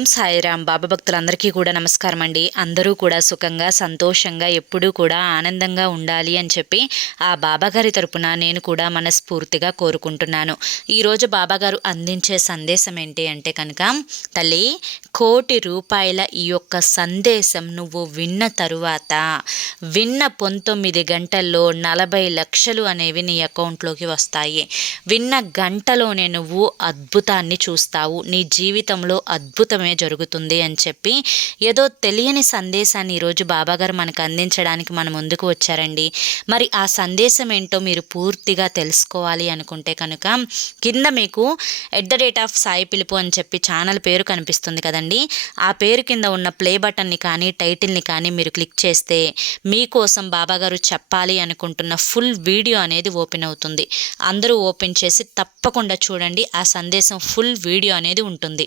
ఓం సాయిరామ్. బాబా భక్తులందరికీ కూడా నమస్కారం అండి. అందరూ కూడా సుఖంగా సంతోషంగా ఎప్పుడూ కూడా ఆనందంగా ఉండాలి అని చెప్పి ఆ బాబాగారి తరపున నేను కూడా మనస్ఫూర్తిగా కోరుకుంటున్నాను. ఈరోజు బాబాగారు అందించే సందేశం ఏంటి అంటే కనుక, తల్లి, ₹1,00,00,000 ఈ యొక్క సందేశం నువ్వు విన్న తరువాత విన్న 19 గంటల్లో 40 లక్షలు అనేవి నీ అకౌంట్లోకి వస్తాయి. విన్న గంటలోనే నువ్వు అద్భుతాన్ని చూస్తావు. నీ జీవితంలో అద్భుతమే జరుగుతుంది అని చెప్పి ఏదో తెలియని సందేశాన్ని ఈరోజు బాబాగారు మనకు అందించడానికి మన ముందుకు వచ్చారండి. మరి ఆ సందేశం ఏంటో మీరు పూర్తిగా తెలుసుకోవాలి అనుకుంటే కనుక కింద మీకు @సాయి పిలుపు అని చెప్పి ఛానల్ పేరు కనిపిస్తుంది కదండి. ఆ పేరు కింద ఉన్న ప్లే బటన్ని కానీ టైటిల్ని కానీ మీరు క్లిక్ చేస్తే మీకోసం బాబాగారు చెప్పాలి అనుకుంటున్న ఫుల్ వీడియో అనేది ఓపెన్ అవుతుంది. అందరూ ఓపెన్ చేసి తప్పకుండా చూడండి. ఆ సందేశం ఫుల్ వీడియో అనేది ఉంటుంది.